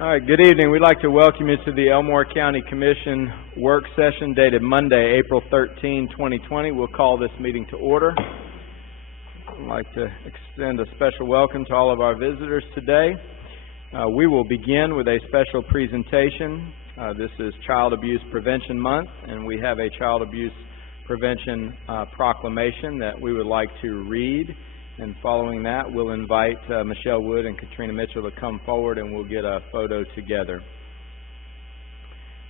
All right, good evening. We'd like to welcome you to the Elmore County Commission work session dated Monday, April 13, 2020. We'll call this meeting to order. I'd like to extend a special welcome to all of our visitors today. We will begin with a special presentation. This is Child Abuse Prevention Month, and we have a Child Abuse Prevention proclamation that we would like to read. And following that, we'll invite Michelle Wood and Katrina Mitchell to come forward and we'll get a photo together.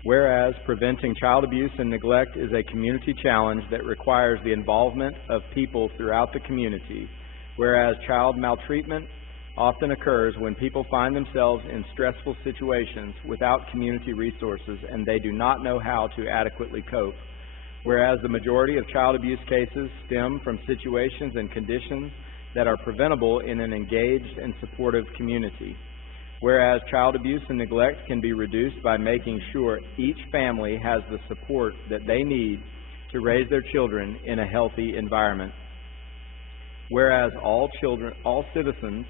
Whereas preventing child abuse and neglect is a community challenge that requires the involvement of people throughout the community. Whereas child maltreatment often occurs when people find themselves in stressful situations without community resources and they do not know how to adequately cope. Whereas the majority of child abuse cases stem from situations and conditions that are preventable in an engaged and supportive community. Whereas child abuse and neglect can be reduced by making sure each family has the support that they need to raise their children in a healthy environment. Whereas all citizens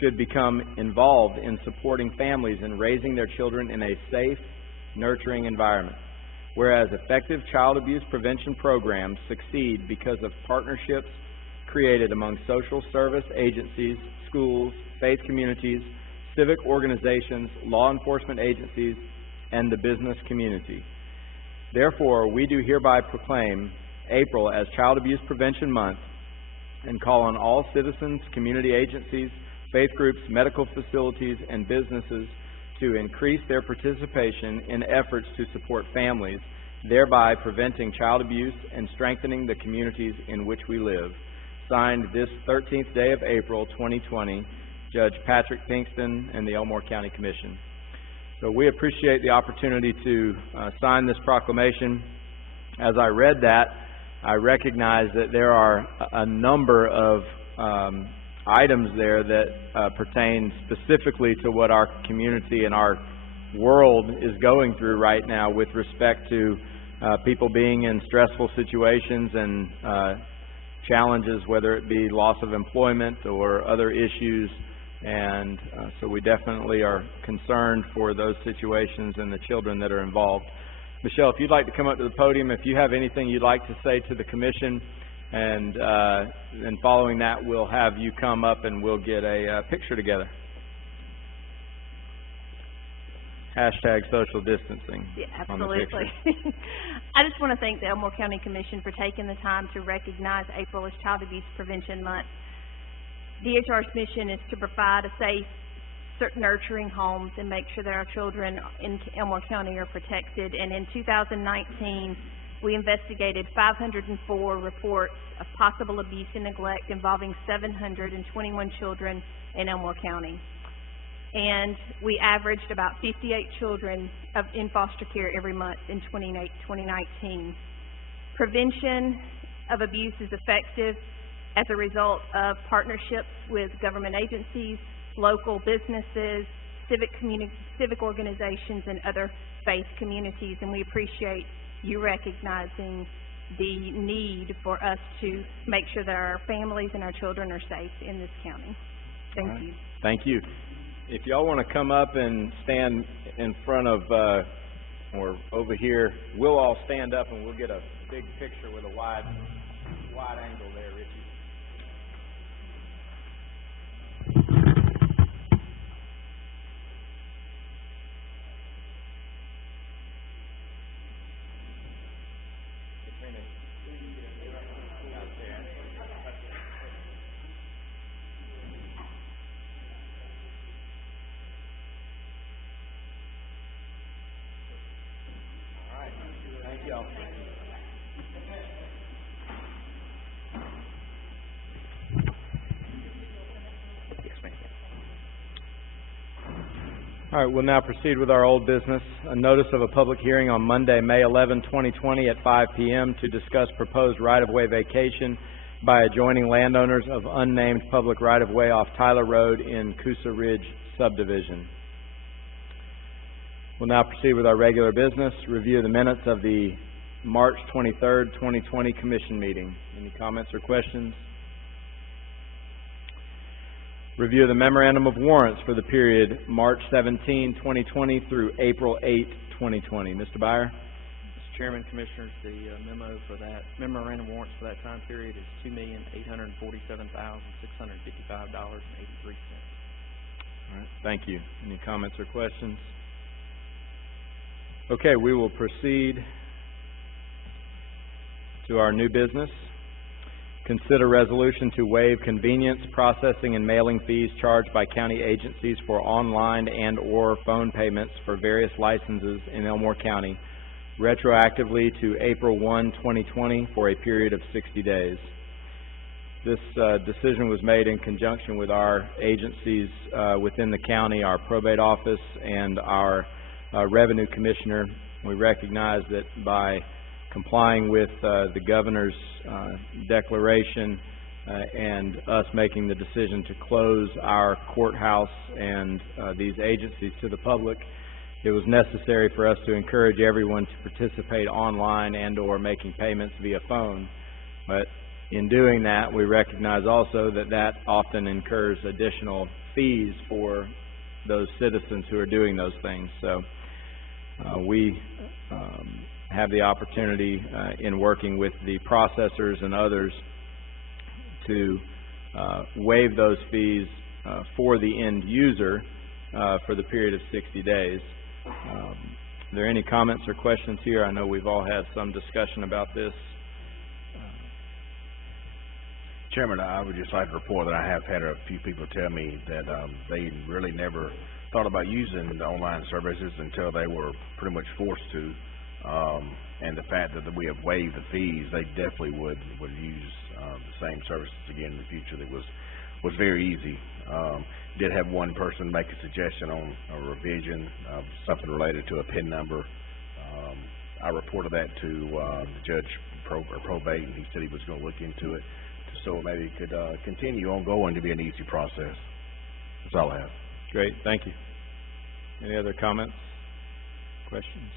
should become involved in supporting families and raising their children in a safe, nurturing environment. Whereas effective child abuse prevention programs succeed because of partnerships created among social service agencies, schools, faith communities, civic organizations, law enforcement agencies, and the business community. Therefore, we do hereby proclaim April as Child Abuse Prevention Month and call on all citizens, community agencies, faith groups, medical facilities, and businesses to increase their participation in efforts to support families, thereby preventing child abuse and strengthening the communities in which we live. Signed this 13th day of April 2020, Judge Patrick Pinkston and the Elmore County Commission. So we appreciate the opportunity to sign this proclamation. As I read that, I recognize that there are a number of items there that pertain specifically to what our community and our world is going through right now with respect to people being in stressful situations and challenges, whether it be loss of employment or other issues. And so we definitely are concerned for those situations and the children that are involved. Michelle, if you'd like to come up to the podium, if you have anything you'd like to say to the Commission, and following that, we'll have you come up and we'll get a picture together. Hashtag social distancing. Yeah, absolutely. I just want to thank the Elmore County Commission for taking the time to recognize April as Child Abuse Prevention Month. DHR's mission is to provide a safe, nurturing homes and make sure that our children in Elmore County are protected. And in 2019, we investigated 504 reports of possible abuse and neglect involving 721 children in Elmore County. And we averaged about 58 children in foster care every month in 2019. Prevention of abuse is effective as a result of partnerships with government agencies, local businesses, civic organizations, and other faith communities. And we appreciate you recognizing the need for us to make sure that our families and our children are safe in this county. Thank you. Thank you. If y'all want to come up and stand in front of, or over here, we'll all stand up and we'll get a big picture with a wide angle there, Richie. All right, we'll now proceed with our old business. A notice of a public hearing on Monday, May 11, 2020 at 5 p.m. to discuss proposed right-of-way vacation by adjoining landowners of unnamed public right-of-way off Tyler Road in Coosa Ridge subdivision. We'll now proceed with our regular business, review the minutes of the March 23rd, 2020 Commission meeting. Any comments or questions? Review of the memorandum of warrants for the period March 17, 2020 through April 8, 2020. Mr. Byer? Mr. Chairman, Commissioners, the memo for that memorandum warrants for that time period is $2,847,655.83. All right, thank you. Any comments or questions? Okay, we will proceed to our new business. Consider resolution to waive convenience, processing, and mailing fees charged by county agencies for online and/or phone payments for various licenses in Elmore County, retroactively to April 1, 2020, for a period of 60 days. This decision was made in conjunction with our agencies within the county, our probate office, and our revenue commissioner. We recognize that by complying with the governor's declaration and us making the decision to close our courthouse and these agencies to the public, it was necessary for us to encourage everyone to participate online and/or making payments via phone. But in doing that, we recognize also that that often incurs additional fees for those citizens who are doing those things. So we have the opportunity in working with the processors and others to waive those fees for the end user for the period of 60 days. Are there any comments or questions here? I know we've all had some discussion about this. Chairman, I would just like to report that I have had a few people tell me that they really never thought about using the online services until they were pretty much forced to. And the fact that we have waived the fees, they definitely would use the same services again in the future. That was very easy. Did have one person make a suggestion on a revision of something related to a PIN number. I reported that to the judge probate, and he said he was going to look into it, so maybe it could continue ongoing to be an easy process. That's all I have. Great, thank you. Any other comments, questions?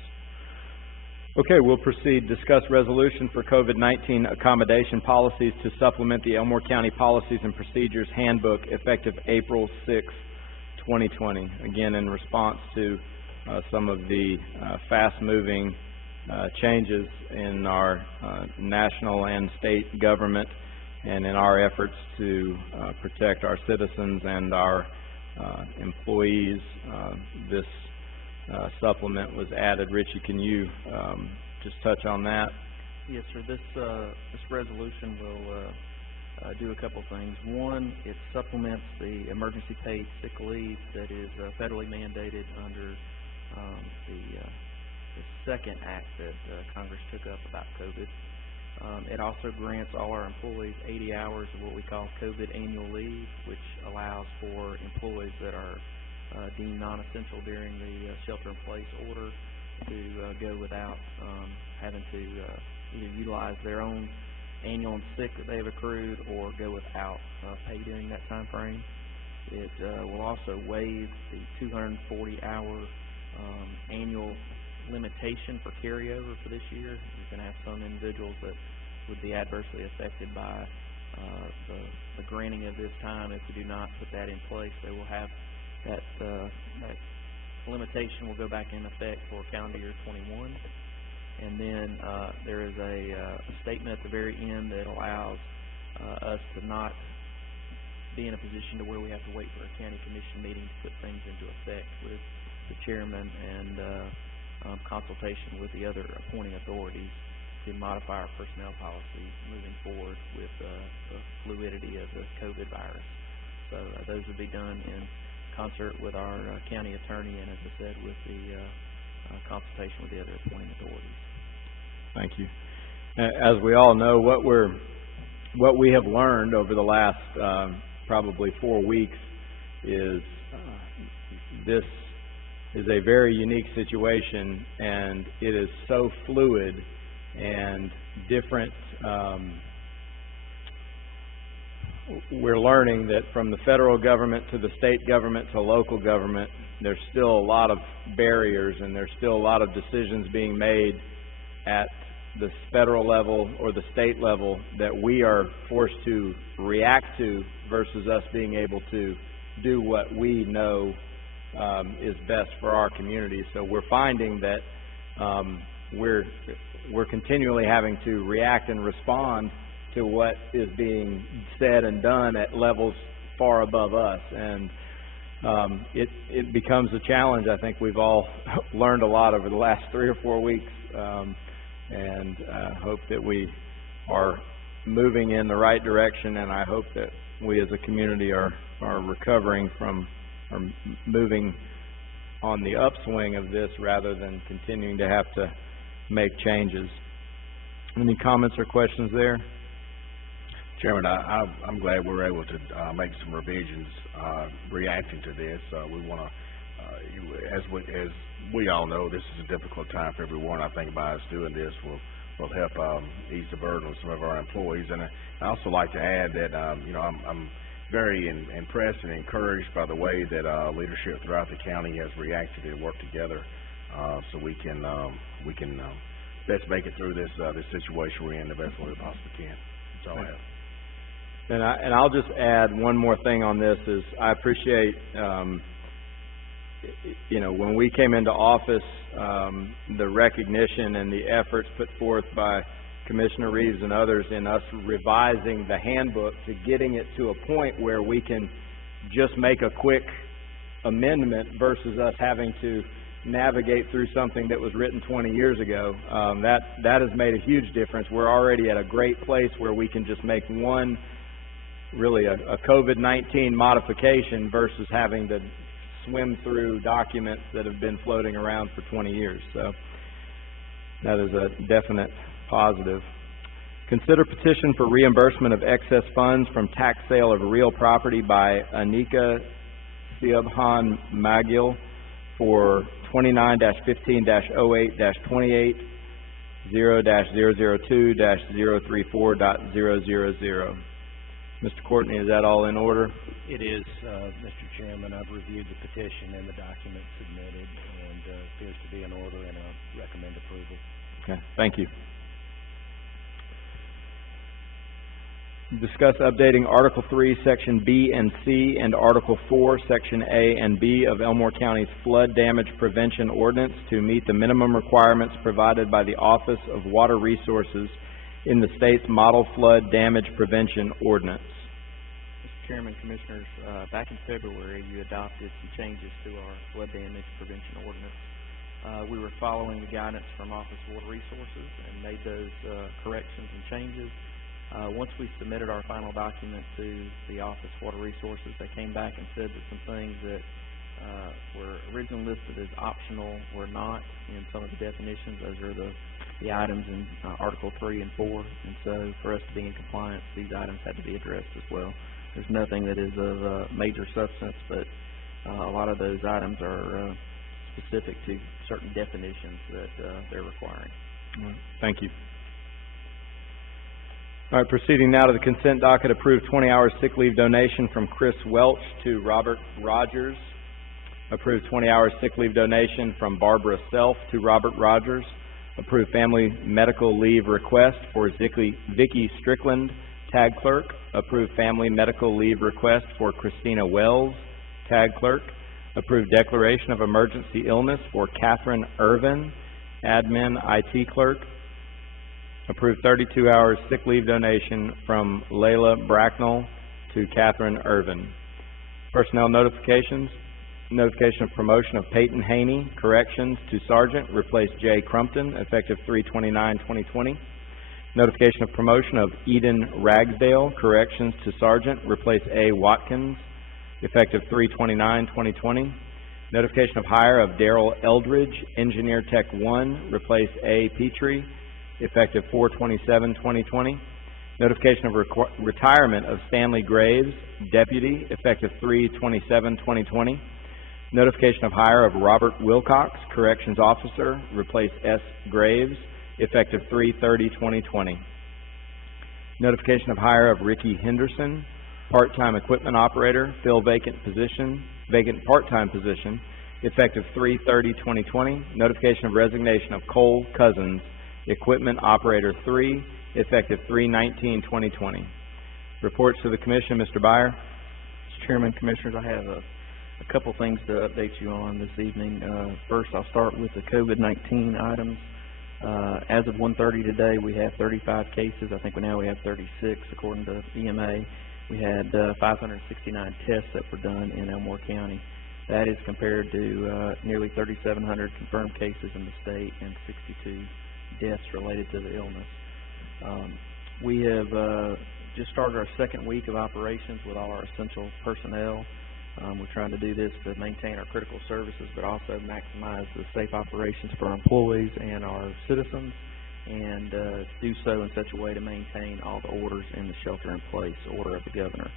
Okay, we'll proceed. Discuss resolution for COVID-19 accommodation policies to supplement the Elmore County Policies and Procedures Handbook effective April 6, 2020. Again, in response to some of the fast-moving changes in our national and state government and in our efforts to protect our citizens and our employees, this supplement was added. Richie, can you just touch on that? Yes, sir. This resolution will do a couple things. One, it supplements the emergency paid sick leave that is federally mandated under the second act that Congress took up about COVID. It also grants all our employees 80 hours of what we call COVID annual leave, which allows for employees that are deemed non-essential during the shelter-in-place order to go without having to either utilize their own annual and sick that they have accrued or go without pay during that time frame. It will also waive the 240-hour annual limitation for carryover for this year. You're going to have some individuals that would be adversely affected by the granting of this time. If we do not put that in place, they will have that limitation will go back in effect for calendar year 21. And then there is a statement at the very end that allows us to not be in a position to where we have to wait for a county commission meeting to put things into effect with the chairman and consultation with the other appointing authorities to modify our personnel policy moving forward with the fluidity of the COVID virus. So those would be done in concert with our county attorney and, as I said, with the consultation with the other appointing authorities. Thank you. As we all know, what we have learned over the last probably 4 weeks is this is a very unique situation, and it is so fluid and different. We're learning that from the federal government to the state government to local government, there's still a lot of barriers and there's still a lot of decisions being made at the federal level or the state level that we are forced to react to versus us being able to do what we know is best for our community. So we're finding that we're continually having to react and respond to what is being said and done at levels far above us, and it becomes a challenge. I think we've all learned a lot over the last 3 or 4 weeks, and hope that we are moving in the right direction, and I hope that we as a community are recovering from, or moving on the upswing of this rather than continuing to have to make changes. Any comments or questions there? Chairman, I'm glad we were able to make some revisions reacting to this. We want to, as we all know, this is a difficult time for everyone. I think by us doing this will help ease the burden of some of our employees. And I also like to add that I'm very impressed and encouraged by the way that leadership throughout the county has reacted and worked together, so we can best make it through this situation we're in the best way we possibly can. That's all I have. And I'll just add one more thing on this is I appreciate, when we came into office, the recognition and the efforts put forth by Commissioner Reeves and others in us revising the handbook to getting it to a point where we can just make a quick amendment versus us having to navigate through something that was written 20 years ago. That has made a huge difference. We're already at a great place where we can just make one, really a COVID-19 modification versus having to swim through documents that have been floating around for 20 years. So that is a definite positive. Consider petition for reimbursement of excess funds from tax sale of real property by Anika Siobhan Magill for 29-15-08-28 0-002-034.000. Mr. Courtney, is that all in order? It is, Mr. Chairman. I've reviewed the petition and the documents submitted, and appears to be in order, and I recommend approval. Okay, thank you. Discuss updating Article 3, Section B and C, and Article 4, Section A and B of Elmore County's Flood Damage Prevention Ordinance to meet the minimum requirements provided by the Office of Water Resources in the state's Model Flood Damage Prevention Ordinance. Mr. Chairman, Commissioners, back in February, you adopted some changes to our Flood Damage Prevention Ordinance. We were following the guidance from Office of Water Resources and made those corrections and changes. Once we submitted our final document to the Office of Water Resources, they came back and said that some things that were originally listed as optional were not in some of the definitions. Those are the items in Article 3 and 4, and so for us to be in compliance, these items had to be addressed as well. There's nothing that is of major substance, but a lot of those items are specific to certain definitions that they're requiring. Thank you. All right, proceeding now to the consent docket. Approved 20-hour sick leave donation from Chris Welch to Robert Rogers. Approved 20-hour sick leave donation from Barbara Self to Robert Rogers. Approved family medical leave request for Vicky Strickland, Tag Clerk. Approved family medical leave request for Christina Wells, Tag Clerk. Approved declaration of emergency illness for Catherine Irvin, Admin IT Clerk. Approved 32 hours sick leave donation from Layla Bracknell to Catherine Irvin. Personnel notifications. Notification of promotion of Peyton Haney, corrections, to Sergeant, replace Jay Crumpton, effective 3/29/2020. Notification of promotion of Eden Ragsdale, corrections, to Sergeant, replace A. Watkins, effective 3/29/2020. Notification of hire of Daryl Eldridge, Engineer Tech 1, replace A. Petrie, effective 4/27/2020. Notification of retirement of Stanley Graves, Deputy, effective 3/27/2020. Notification of hire of Robert Wilcox, Corrections Officer, replace S. Graves, effective 3/30/2020. Notification of hire of Ricky Henderson, part-time equipment operator, fill vacant part-time position, effective 3/30/2020. Notification of resignation of Cole Cousins, Equipment Operator 3, effective 3/19/2020. Reports to the Commission, Mr. Byer. Mr. Chairman, Commissioners, I have a couple things to update you on this evening. First, I'll start with the COVID-19 items. As of 1:30 today, we have 35 cases. I think now we have 36, according to EMA. We had 569 tests that were done in Elmore County. That is compared to nearly 3,700 confirmed cases in the state and 62 deaths related to the illness. We have just started our second week of operations with all our essential personnel. We're trying to do this to maintain our critical services, but also maximize the safe operations for our employees and our citizens, and do so in such a way to maintain all the orders in the shelter-in-place order of the governor.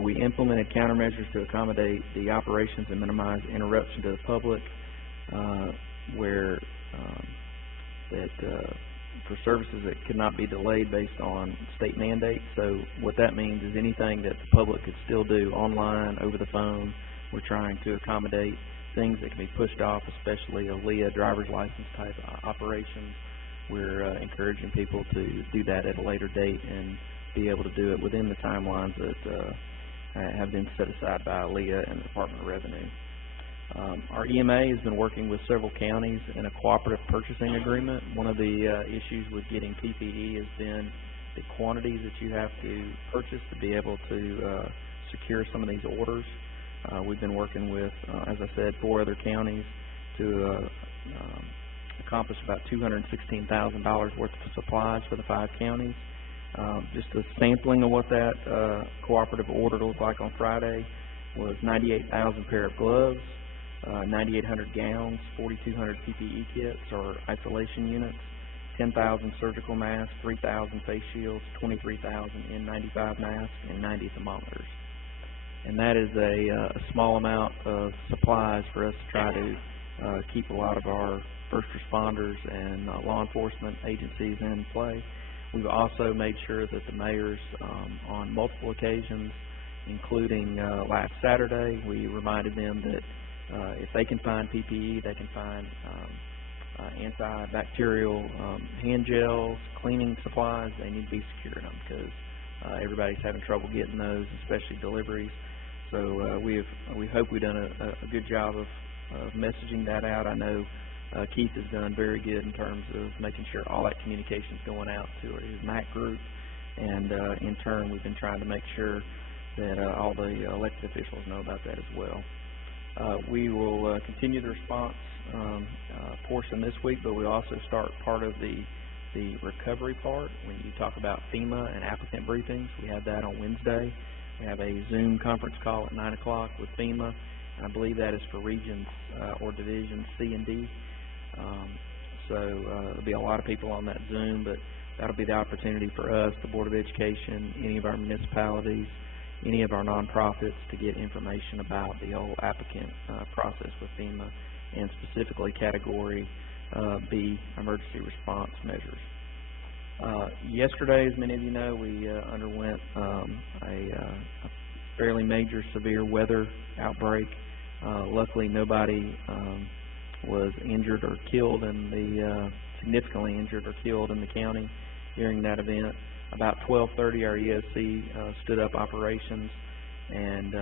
We implemented countermeasures to accommodate the operations and minimize interruption to the public, for services that could not be delayed based on state mandates. So what that means is anything that the public could still do online, over the phone, we're trying to accommodate things that can be pushed off, especially ALEA driver's license type operations. We're encouraging people to do that at a later date and be able to do it within the timelines that have been set aside by ALEA and the Department of Revenue. Our EMA has been working with several counties in a cooperative purchasing agreement. One of the issues with getting PPE has been the quantities that you have to purchase to be able to secure some of these orders. We've been working with, as I said, 4 other counties to accomplish about $216,000 worth of supplies for the 5 counties. Just a sampling of what that cooperative order looked like on Friday was 98,000 pair of gloves, 9,800 gowns, 4,200 PPE kits or isolation units, 10,000 surgical masks, 3,000 face shields, 23,000 N95 masks, and 90 thermometers. And that is a small amount of supplies for us to try to keep a lot of our first responders and law enforcement agencies in play. We've also made sure that the mayors, on multiple occasions, including last Saturday, we reminded them that if they can find PPE, they can find antibacterial hand gels, cleaning supplies. They need to be securing them because everybody's having trouble getting those, especially deliveries. So we hope we've done a good job of messaging that out. I know Keith has done very good in terms of making sure all that communication is going out to his MAC group, and in turn we've been trying to make sure that all the elected officials know about that as well. We will continue the response portion this week, but we also start part of the recovery part. When you talk about FEMA and applicant briefings, we have that on Wednesday. We have a Zoom conference call at 9 o'clock with FEMA, and I believe that is for regions or divisions C and D. There'll be a lot of people on that Zoom, but that'll be the opportunity for us, the Board of Education, any of our municipalities, any of our nonprofits to get information about the whole applicant process with FEMA, and specifically Category B emergency response measures. Yesterday, as many of you know, we underwent a fairly major severe weather outbreak. Luckily, nobody was injured or killed significantly injured or killed in the county during that event. About 12:30, our EOC stood up operations, and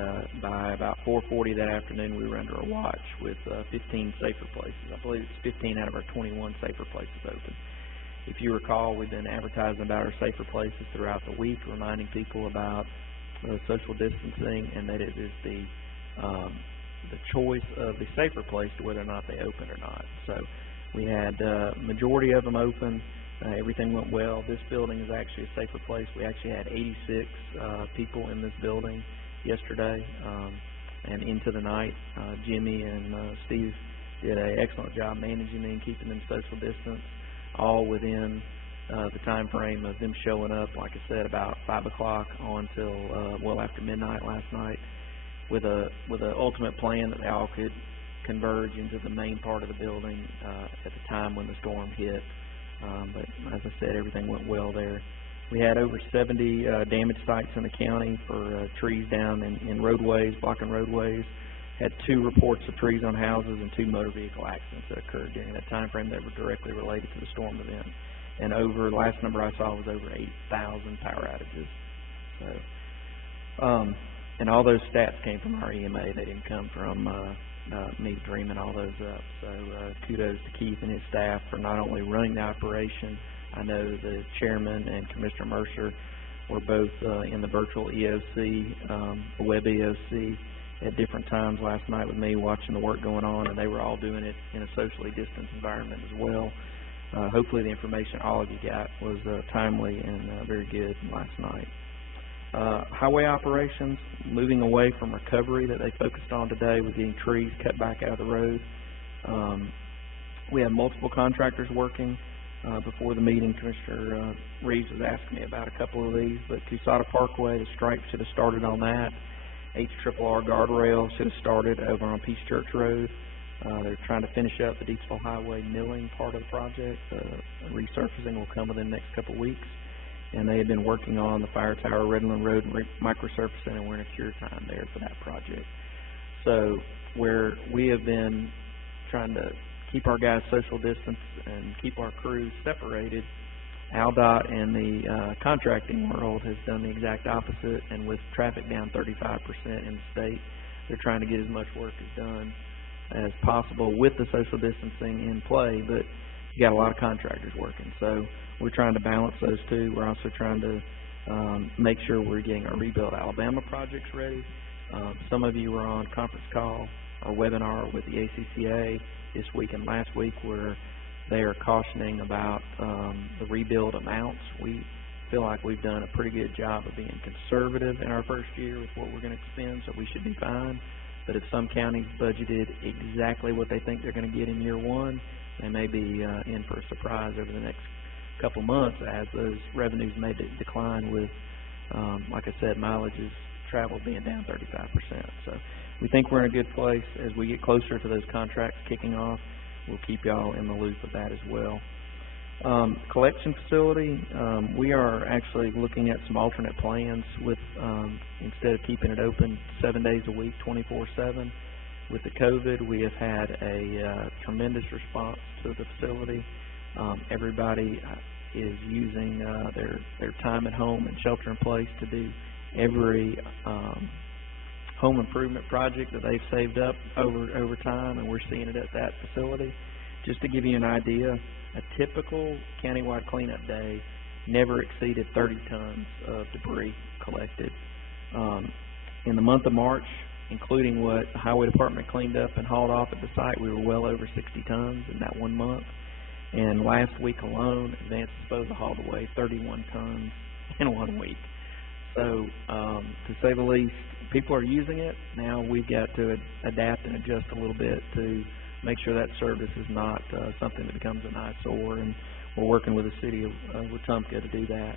by about 4:40 that afternoon, we were under a watch with 15 safer places. I believe it's 15 out of our 21 safer places open. If you recall, we've been advertising about our safer places throughout the week, reminding people about social distancing, and that it is the choice of the safer place to whether or not they open or not. So we had majority of them open. Everything went well. This building is actually a safer place. We actually had 86 people in this building yesterday and into the night. Jimmy and Steve did an excellent job managing them, keeping them social distance, all within the time frame of them showing up, like I said, about 5 o'clock on till well after midnight last night, with a ultimate plan that they all could converge into the main part of the building at the time when the storm hit. But as I said, everything went well there. We had over 70 damage sites in the county for trees down in roadways, blocking roadways. had 2 reports of trees on houses and 2 motor vehicle accidents that occurred during that time frame that were directly related to the storm event. And over, the last number I saw was over 8,000 power outages. So, and all those stats came from our EMA. They didn't come from me dreaming all those up. So kudos to Keith and his staff for not only running the operation. I know the chairman and Commissioner Mercer were both in the virtual EOC, web EOC, at different times last night with me watching the work going on, and they were all doing it in a socially distanced environment as well. Hopefully the information all of you got was timely and very good last night. Highway operations, moving away from recovery that they focused on today with getting trees cut back out of the road. We have multiple contractors working. Before the meeting, Commissioner Reeves was asking me about a couple of these, but Cusada Parkway, the stripe should have started on that. HRRR guardrail should have started over on Peace Church Road. They're trying to finish up the Deepsville Highway milling part of the project. Resurfacing will come within the next couple of weeks. And they had been working on the Fire Tower, Redland Road microsurfacing, and we're in a cure time there for that project. So where we have been trying to keep our guys social distance and keep our crews separated, AlDOT and the contracting world has done the exact opposite, and with traffic down 35% in the state, they're trying to get as much work as done as possible with the social distancing in play, but you got a lot of contractors working. So we're trying to balance those two. We're also trying to make sure we're getting our Rebuild Alabama projects ready. Some of you were on conference call or webinar with the ACCA this week and last week where they are cautioning about the rebuild amounts. We feel like we've done a pretty good job of being conservative in our first year with what we're going to expend, so we should be fine. But if some counties budgeted exactly what they think they're going to get in year one, they may be in for a surprise over the next couple months as those revenues may decline with, like I said, mileages travel being down 35%. So we think we're in a good place. As we get closer to those contracts kicking off, we'll keep y'all in the loop of that as well. Collection facility, we are actually looking at some alternate plans with, instead of keeping it open 7 days a week, 24/7. With the COVID, we have had a tremendous response to the facility. Everybody is using their time at home and shelter in place to do every home improvement project that they've saved up over time, and we're seeing it at that facility. Just to give you an idea, a typical countywide cleanup day never exceeded 30 tons of debris collected. In the month of March, including what the highway department cleaned up and hauled off at the site, we were well over 60 tons in that 1 month. And last week alone, Advanced Disposal hauled away 31 tons in 1 week. So, to say the least, people are using it. Now we've got to adapt and adjust a little bit to make sure that service is not something that becomes an eyesore, and we're working with the city of Wetumpka to do that.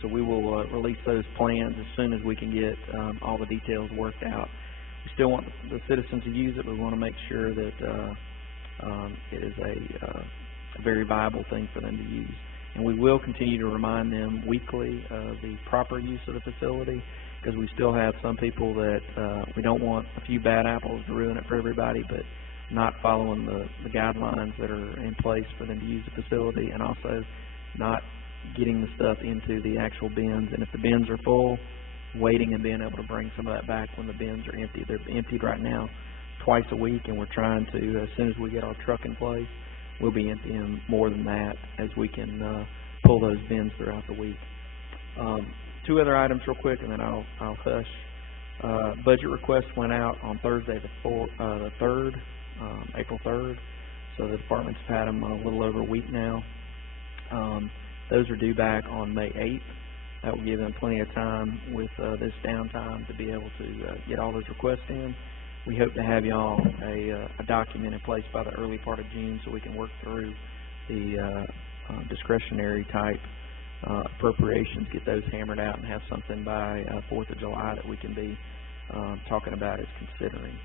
So we will release those plans as soon as we can get all the details worked out. We still want the citizens to use it, but we want to make sure that it is a very viable thing for them to use. And we will continue to remind them weekly of the proper use of the facility, because we still have some people that we don't want a few bad apples to ruin it for everybody, but not following the guidelines that are in place for them to use the facility, and also not getting the stuff into the actual bins. And if the bins are full, waiting and being able to bring some of that back when the bins are empty. They're emptied right now twice a week, and we're trying to, as soon as we get our truck in place, we'll be emptying more than that as we can pull those bins throughout the week. 2 other items real quick, and then I'll hush. Budget request went out on Thursday the 3rd, April 3rd. So the departments have had them a little over a week now. Those are due back on May 8th. That will give them plenty of time with this downtime to be able to get all those requests in. We hope to have y'all a document in place by the early part of June so we can work through the discretionary type appropriations, get those hammered out, and have something by 4th of July that we can be talking about as considering.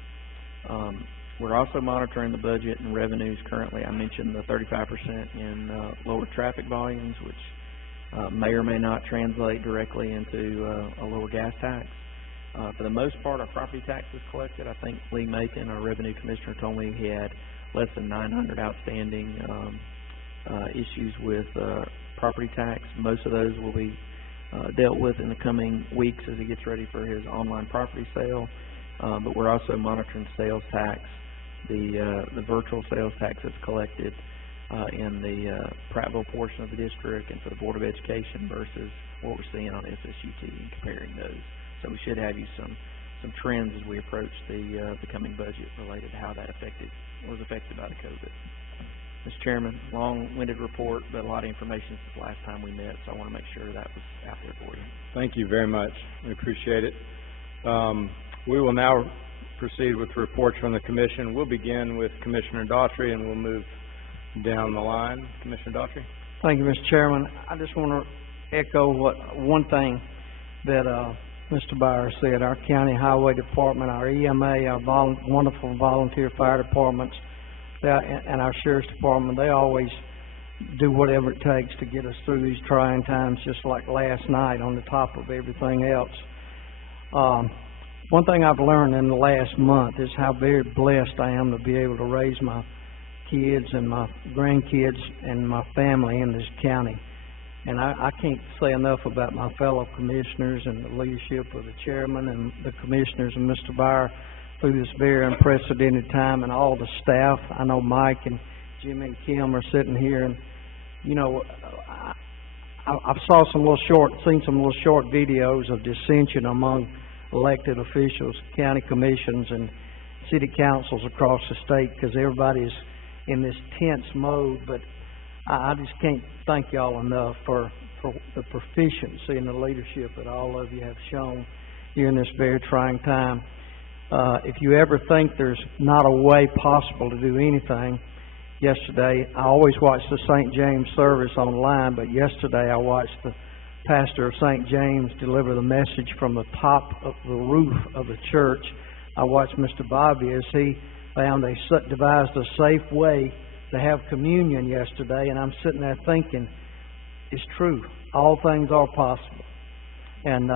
We're also monitoring the budget and revenues currently. I mentioned the 35% in lower traffic volumes, which may or may not translate directly into a lower gas tax. For the most part, our property tax is collected. I think Lee Macon, our revenue commissioner, told me he had less than 900 outstanding issues with property tax. Most of those will be dealt with in the coming weeks as he gets ready for his online property sale. But we're also monitoring sales tax, the virtual sales tax that's collected in the Prattville portion of the district and for the Board of Education versus what we're seeing on SSUT and comparing those. So we should have you some trends as we approach the coming budget related to how that was affected by the COVID. Mr. Chairman, long-winded report, but a lot of information since the last time we met, so I want to make sure that was out there for you. Thank you very much. We appreciate it. We will now proceed with reports from the Commission. We'll begin with Commissioner Daughtry, and we'll move down the line. Commissioner Daughtry. Thank you, Mr. Chairman. I just want to echo one thing that Mr. Byer said. Our county highway department, our EMA, our wonderful volunteer fire departments, and our sheriff's department, they always do whatever it takes to get us through these trying times, just like last night on the top of everything else. One thing I've learned in the last month is how very blessed I am to be able to raise my kids and my grandkids and my family in this county. And I can't say enough about my fellow commissioners and the leadership of the chairman and the commissioners and Mr. Byer through this very unprecedented time, and all the staff. I know Mike and Jimmy and Kim are sitting here, and you know, I've seen some little short videos of dissension among elected officials, county commissions, and city councils across the state because everybody's in this tense mode. But I just can't thank y'all enough for the proficiency and the leadership that all of you have shown during this very trying time. If you ever think there's not a way possible to do anything, yesterday, I always watch the St. James service online, but yesterday I watched the pastor of St. James deliver the message from the top of the roof of the church. I watched Mr. Bobby as he devised a safe way to have communion yesterday, and I'm sitting there thinking, it's true. All things are possible. And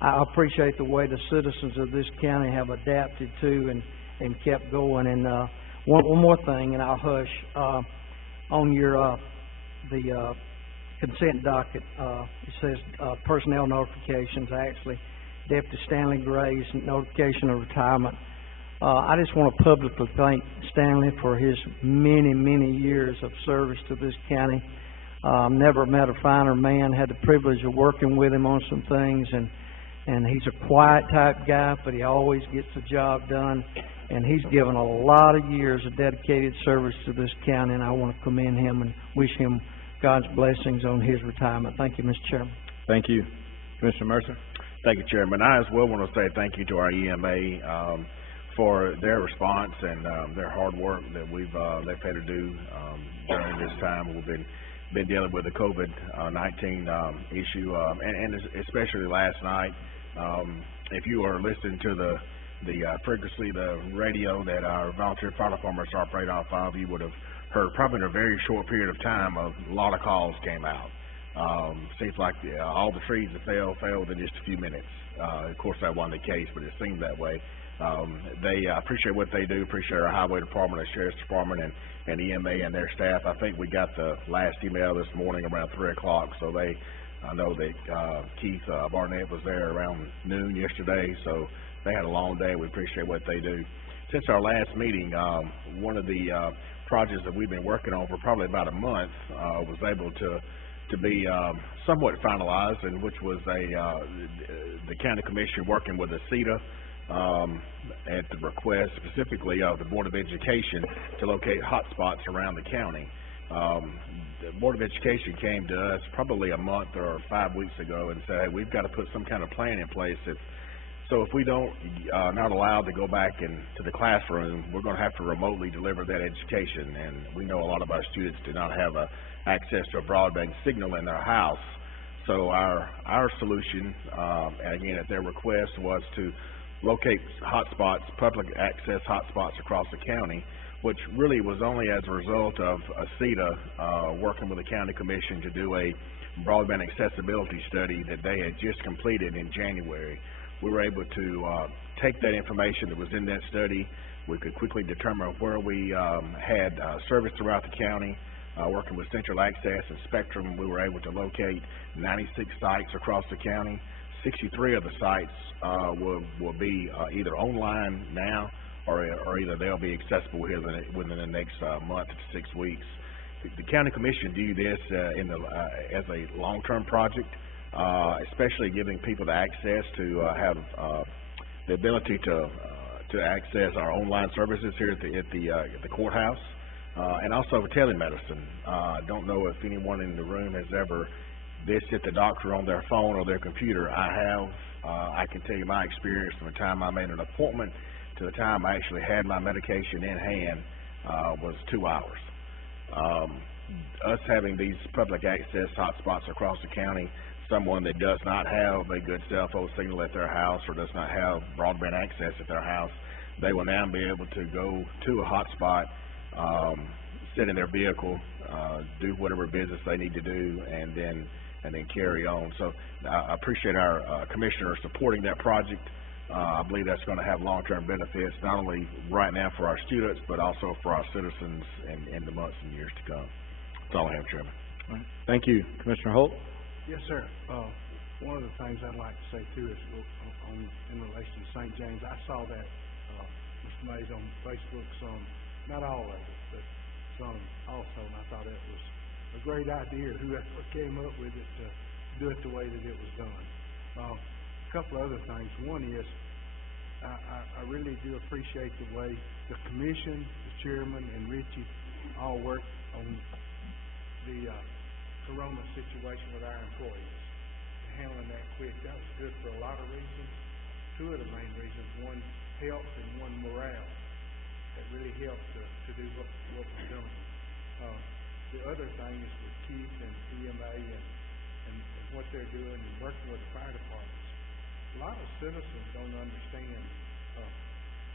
I appreciate the way the citizens of this county have adapted to and kept going. And one more thing, and I'll hush. On your the consent docket, it says personnel notifications. Actually, Deputy Stanley Gray's notification of retirement. I just want to publicly thank Stanley for his many, many years of service to this county. Never met a finer man. Had the privilege of working with him on some things, and he's a quiet type guy, but he always gets the job done. And he's given a lot of years of dedicated service to this county, and I want to commend him and wish him God's blessings on his retirement. Thank you, Mr. Chairman. Thank you. Commissioner Mercer. Thank you, Chairman. I as well want to say thank you to our EMA for their response and their hard work that they've had to do during this time. We've been dealing with the COVID-19 issue, and especially last night. If you are listening to the frequency, the radio that our volunteer fire departments operate off of, you would have heard probably in a very short period of time a lot of calls came out. Seems like all the trees that fell within just a few minutes. Of course, that wasn't the case, but it seemed that way. They appreciate what they do, appreciate our highway department, our sheriff's department, and EMA and their staff. I think we got the last email this morning around 3 o'clock, so I know that Keith Barnett was there around noon yesterday, so they had a long day. We appreciate what they do. Since our last meeting, one of the projects that we've been working on for probably about a month was able to be somewhat finalized, and which was the county commission working with the CETA at the request specifically of the Board of Education to locate hotspots around the county. The Board of Education came to us probably a month or 5 weeks ago and said, hey, we've got to put some kind of plan in place. So if we don't not allowed to go back into the classroom, we're going to have to remotely deliver that education. And we know a lot of our students do not have access to a broadband signal in their house. So our solution, and again at their request, was to locate hotspots, public access hotspots across the county, which really was only as a result of a CETA working with the county commission to do a broadband accessibility study that they had just completed in January. we were able to take that information that was in that study. We could quickly determine where we had service throughout the county. Working with Central Access and Spectrum, we were able to locate 96 sites across the county. 63 of the sites will be either online now or either they'll be accessible here within the next month to 6 weeks. The County Commission viewed this as a long-term project, especially giving people the access to have the ability to access our online services here at the courthouse, and also telemedicine. I don't know if anyone in the room has ever visited the doctor on their phone or their computer. I have. I can tell you my experience from the time I made an appointment to the time I actually had my medication in hand was 2 hours. Us having these public access hotspots across the county, someone that does not have a good cell phone signal at their house or does not have broadband access at their house, they will now be able to go to a hotspot, sit in their vehicle, do whatever business they need to do, and then carry on. So I appreciate our commissioner supporting that project. I believe that's going to have long-term benefits, not only right now for our students, but also for our citizens in the months and years to come. That's all I have, Chairman. All right. Thank you. Commissioner Holt? Yes, sir. One of the things I'd like to say too is in relation to St. James, I saw that Mr. Mays on Facebook, some, not all of it, but some also, and I thought that was a great idea, whoever came up with it, to do it the way that it was done. A couple other things. One is, I really do appreciate the way the commission, the chairman, and Richie all worked on the corona situation with our employees, handling that quick. That was good for a lot of reasons. Two of the main reasons: one, health, and one, morale. That really helped to do what we're doing. The other thing is with Keith and EMA and what they're doing and working with the fire departments. A lot of citizens don't understand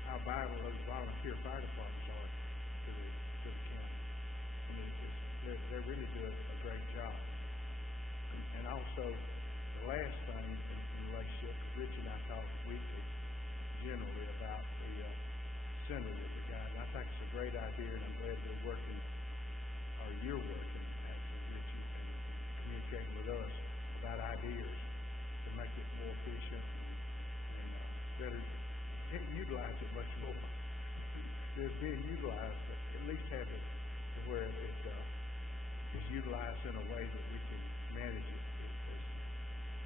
how vital those volunteer fire departments are to the county. I mean, they really do a great job. And also, the last thing in relationship, Rich and I talk weekly generally about the center with the guys. I think it's a great idea, and I'm glad they're working, or you're working, actually, Richie, and communicating with us about ideas to make it more efficient and better, utilize it much more. It's being utilized, but at least have it to where it is utilized in a way that we can manage it as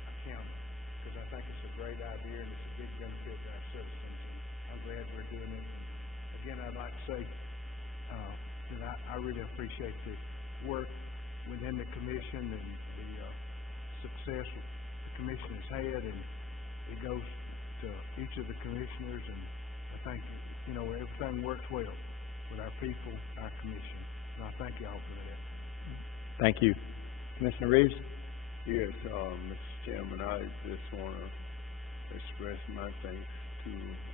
a county. Because I think it's a great idea and it's a big benefit to our citizens, and I'm glad we're doing it. And again, I'd like to say that I really appreciate the work within the commission and the success the commission has had, and it goes to each of the commissioners, and I think, everything works well with our people, our commission, and I thank you all for that. Thank you. Commissioner Reeves? Yes, Mr. Chairman, I just want to express my thanks to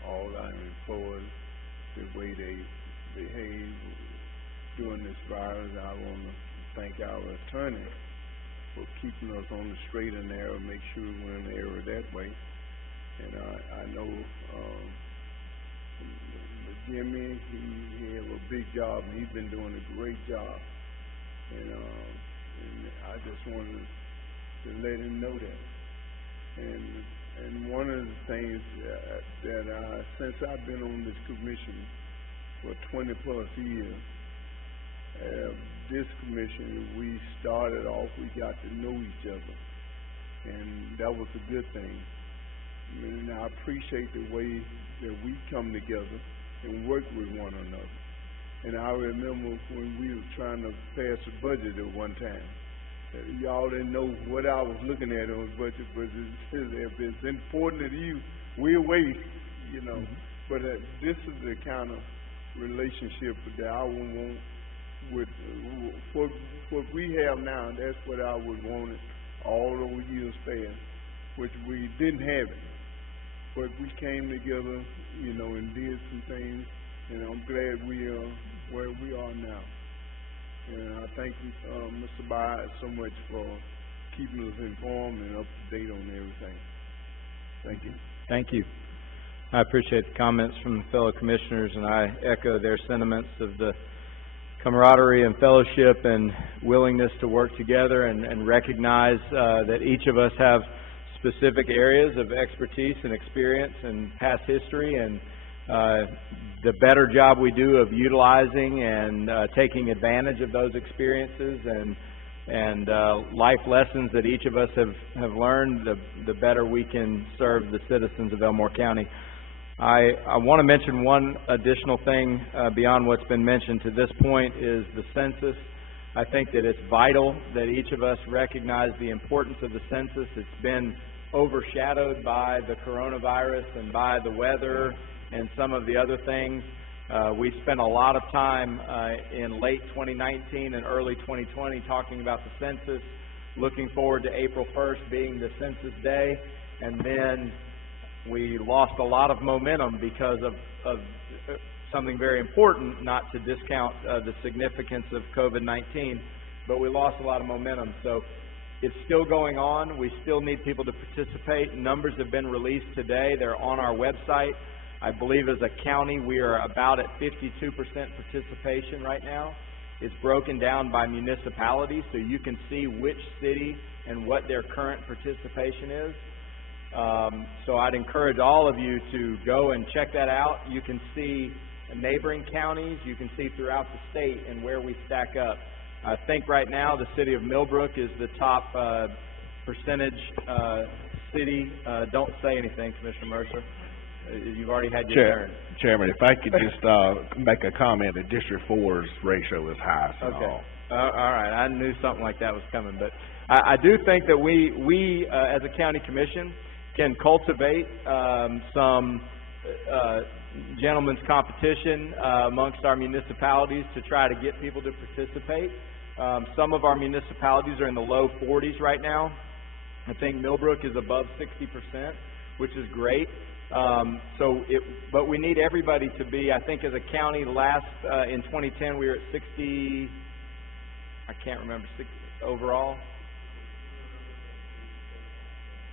all our employees, the way they behave during this virus. I want to thank our attorney for keeping us on the straight and narrow, make sure we're in the error that way. And I know Jimmy, he has a big job, and he's been doing a great job. And I just wanted to let him know that. And one of the things that since I've been on this commission for 20 plus years, this commission, we started off, we got to know each other, and that was a good thing. And I appreciate the way that we come together and work with one another. And I remember when we were trying to pass a budget at one time, y'all didn't know what I was looking at on the budget, but if it's important to you, we'll wait, Mm-hmm. But this is the kind of relationship that I would want with what we have now. That's what I would want it all those years past, which we didn't have it. But we came together, and did some things, and I'm glad we are where we are now. And I thank Mr. Byard so much for keeping us informed and up to date on everything. Thank you. Thank you. I appreciate the comments from the fellow commissioners, and I echo their sentiments of the camaraderie and fellowship and willingness to work together and recognize that each of us have specific areas of expertise and experience and past history, and the better job we do of utilizing and taking advantage of those experiences and life lessons that each of us have learned, the better we can serve the citizens of Elmore County. I want to mention one additional thing beyond what's been mentioned to this point is the census. I think that it's vital that each of us recognize the importance of the census. It's been overshadowed by the coronavirus and by the weather and some of the other things. We spent a lot of time in late 2019 and early 2020 talking about the census, looking forward to April 1st being the census day, and then we lost a lot of momentum because of something very important, not to discount the significance of COVID-19, but we lost a lot of momentum. So it's still going on. We still need people to participate. Numbers have been released today. They're on our website. I believe as a county we are about at 52% participation right now. It's broken down by municipality, so you can see which city and what their current participation is. So I'd encourage all of you to go and check that out. You can see neighboring counties, you can see throughout the state and where we stack up. I think right now the city of Millbrook is the top percentage city. Don't say anything, Commissioner Mercer. You've already had your turn. Chairman, if I could just make a comment that District 4's ratio is high. Okay. All right. I knew something like that was coming, but I do think that we as a county commission can cultivate some gentlemen's competition amongst our municipalities to try to get people to participate. Some of our municipalities are in the low 40s right now. I think Millbrook is above 60%, which is great. But we need everybody to be, I think as a county in 2010 we were at 60, I can't remember, 60 overall.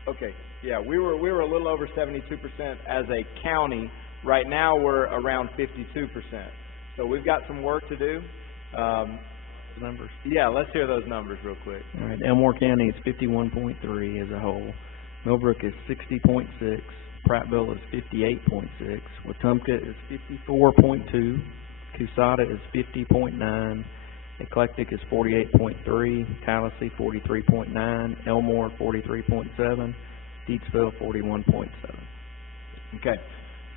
Okay, yeah, we were a little over 72% as a county. Right now we're around 52%. So we've got some work to do. Numbers. Yeah, let's hear those numbers real quick. All right, Elmore County is 51.3 as a whole. Millbrook is 60.6. Prattville is 58.6. Wetumpka is 54.2. Cusada is 50.9. Eclectic is 48.3. Tallahassee 43.9. Elmore 43.7. Deatsville 41.7. Okay.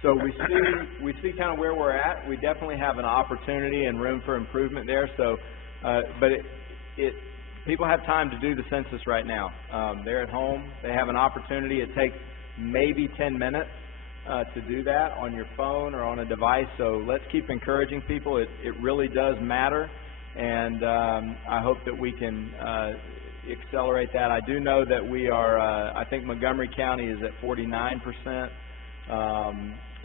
So we see kind of where we're at. We definitely have an opportunity and room for improvement there. So, but people have time to do the census right now. They're at home. They have an opportunity. It takes maybe 10 minutes to do that on your phone or on a device. So let's keep encouraging people. It really does matter, and I hope that we can accelerate that. I do know that we are. I think Montgomery County is at 49%.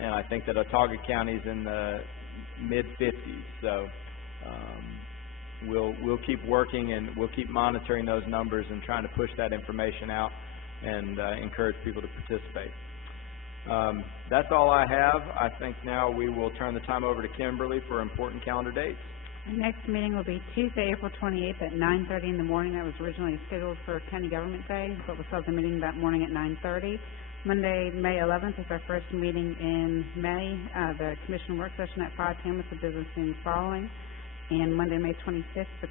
And I think that Autauga County is in the mid-50s. So we'll keep working and we'll keep monitoring those numbers and trying to push that information out and encourage people to participate. That's all I have. I think now we will turn the time over to Kimberly for important calendar dates. Our next meeting will be Tuesday, April 28th at 9:30 in the morning. That was originally scheduled for County Government Day, but we'll start the meeting that morning at 9:30. Monday, May 11th is our first meeting in May, the Commission work session at 5 p.m. with the business meeting following. And Monday, May 25th, the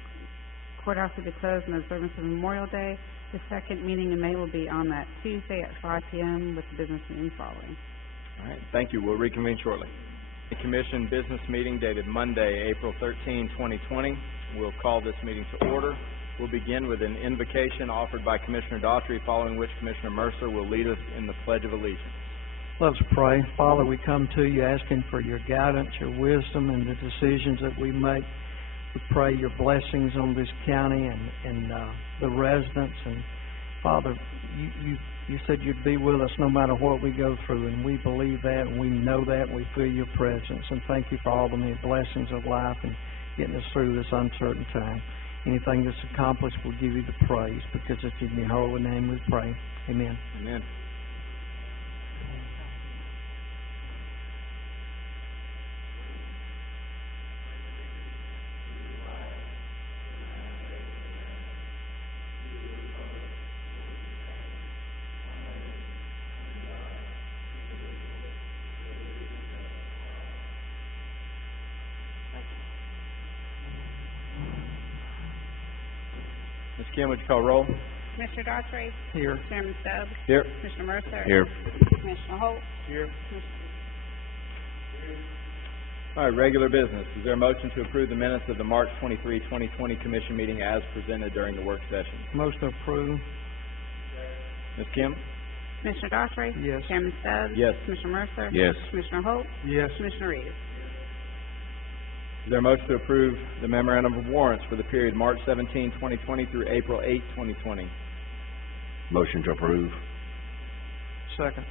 courthouse will be closed in observance of Memorial Day. The second meeting in May will be on that Tuesday at 5 p.m. with the business meeting following. All right, thank you. We'll reconvene shortly. The Commission business meeting dated Monday, April 13, 2020. We'll call this meeting to order. We'll begin with an invocation offered by Commissioner Daughtry, following which Commissioner Mercer will lead us in the Pledge of Allegiance. Let's pray. Father, we come to you asking for your guidance, your wisdom in the decisions that we make. We pray your blessings on this county and the residents. And Father, you said you'd be with us no matter what we go through, and we believe that, and we know that, and we feel your presence. And thank you for all the many blessings of life and getting us through this uncertain time. Anything that's accomplished, we'll give you the praise, because it's in your holy name we pray. Amen. Amen. Ms. Kim, would you call roll? Commissioner Daughtry. Here. Chairman Stubbs. Here. Commissioner Mercer. Here. Commissioner Holt. Here. All right, regular business. Is there a motion to approve the minutes of the March 23, 2020 commission meeting as presented during the work session? Motion approved. Ms. Kim? Commissioner Daughtry. Yes. Chairman Stubbs. Yes. Commissioner Mercer. Yes. Commissioner Holt. Yes. Commissioner Reeves. Is there a motion to approve the memorandum of warrants for the period March 17, 2020 through April 8, 2020? Motion to approve. Second.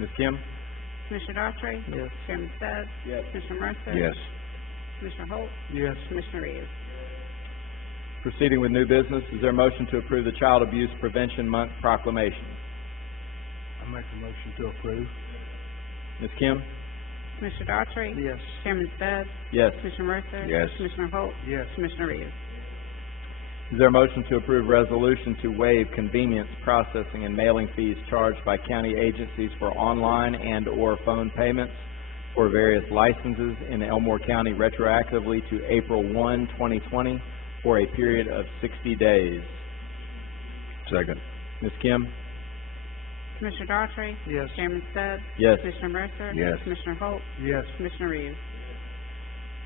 Ms. Kim? Commissioner Daughtry. Yes. Chairman Stubbs. Yes. Commissioner Mercer. Yes. Commissioner Holt. Yes. Commissioner Reeves. Proceeding with new business, is there a motion to approve the Child Abuse Prevention Month proclamation? I make a motion to approve. Ms. Kim? Commissioner Daughtry. Yes. Chairman Stubbs. Yes. Commissioner Mercer. Yes. Commissioner Holt. Yes. Commissioner Reeves. Is there a motion to approve resolution to waive convenience, processing, and mailing fees charged by county agencies for online and/or phone payments for various licenses in Elmore County retroactively to April 1, 2020 for a period of 60 days? Second. Ms. Kim? Commissioner Daughtry. Yes. Chairman Stubbs. Yes. Commissioner Mercer. Yes. Commissioner Holt. Yes. Commissioner Reeves.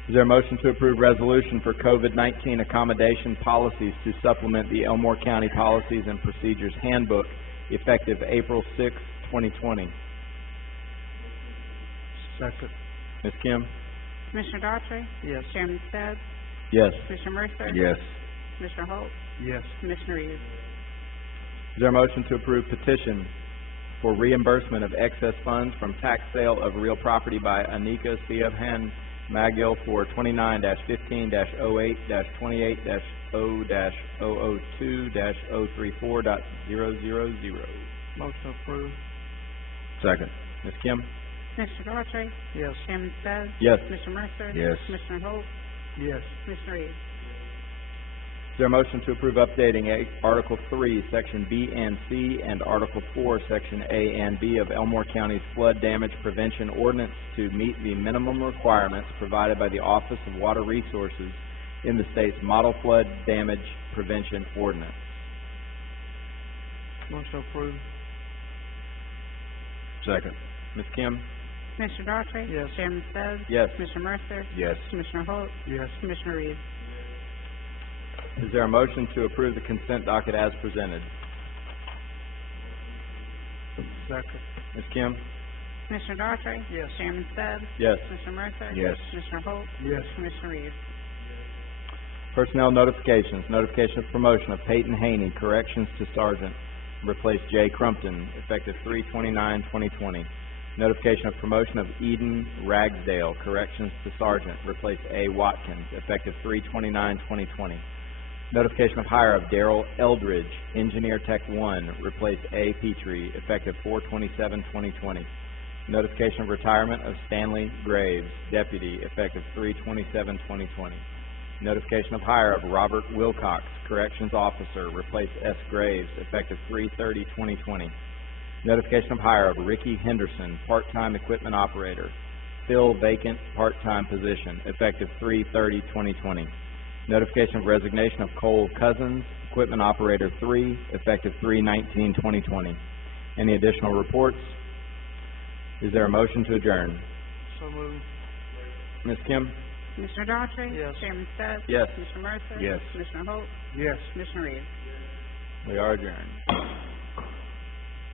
Is there a motion to approve resolution for COVID-19 accommodation policies to supplement the Elmore County Policies and Procedures Handbook effective April 6, 2020? Second. Ms. Kim? Commissioner Daughtry. Yes. Chairman Stubbs. Yes. Commissioner Mercer. Yes. Commissioner Holt. Yes. Commissioner Reeves. Is there a motion to approve petition for reimbursement of excess funds from tax sale of real property by Anika Siahan Magill for 29-15-08-28-0-002-034.000? Motion approved. Second. Ms. Kim? Commissioner Daughtry. Yes. Chairman Stubbs. Yes. Commissioner Mercer. Yes. Commissioner Holt. Yes. Commissioner Reeves. Is there a motion to approve updating Article 3, Section B and C, and Article 4, Section A and B of Elmore County's Flood Damage Prevention Ordinance to meet the minimum requirements provided by the Office of Water Resources in the state's Model Flood Damage Prevention Ordinance? Motion approved. Second. Ms. Kim? Commissioner Daughtry. Yes. Chairman Stubbs. Yes. Commissioner Mercer. Yes. Commissioner Holt. Yes. Commissioner Reeves. Is there a motion to approve the consent docket as presented? Second. Ms. Kim? Commissioner Daughtry. Yes. Chairman Stubbs. Yes. Commissioner Mercer. Yes. Commissioner Holt. Yes. Commissioner Reeves. Personnel notifications. Notification of promotion of Peyton Haney, corrections to sergeant, replace Jay Crumpton, effective 3/29/2020. Notification of promotion of Eden Ragsdale, corrections to sergeant, replace A. Watkins, effective 3/29/2020. Notification of hire of Darrell Eldridge, Engineer Tech 1, replace A. Petrie, effective 4/27/2020. Notification of retirement of Stanley Graves, Deputy, effective 3/27/2020. Notification of hire of Robert Wilcox, Corrections Officer, replace S. Graves, effective 3/30/2020. Notification of hire of Ricky Henderson, Part-Time Equipment Operator, fill vacant part-time position, effective 3/30/2020. Notification of resignation of Cole Cousins, Equipment Operator 3, effective 3/19/2020. Any additional reports? Is there a motion to adjourn? So moved. Ms. Kim? Commissioner Daughtry. Yes. Chairman Stubbs. Yes. Commissioner Mercer. Yes. Commissioner Holt. Yes. Commissioner Reeves. We are adjourned.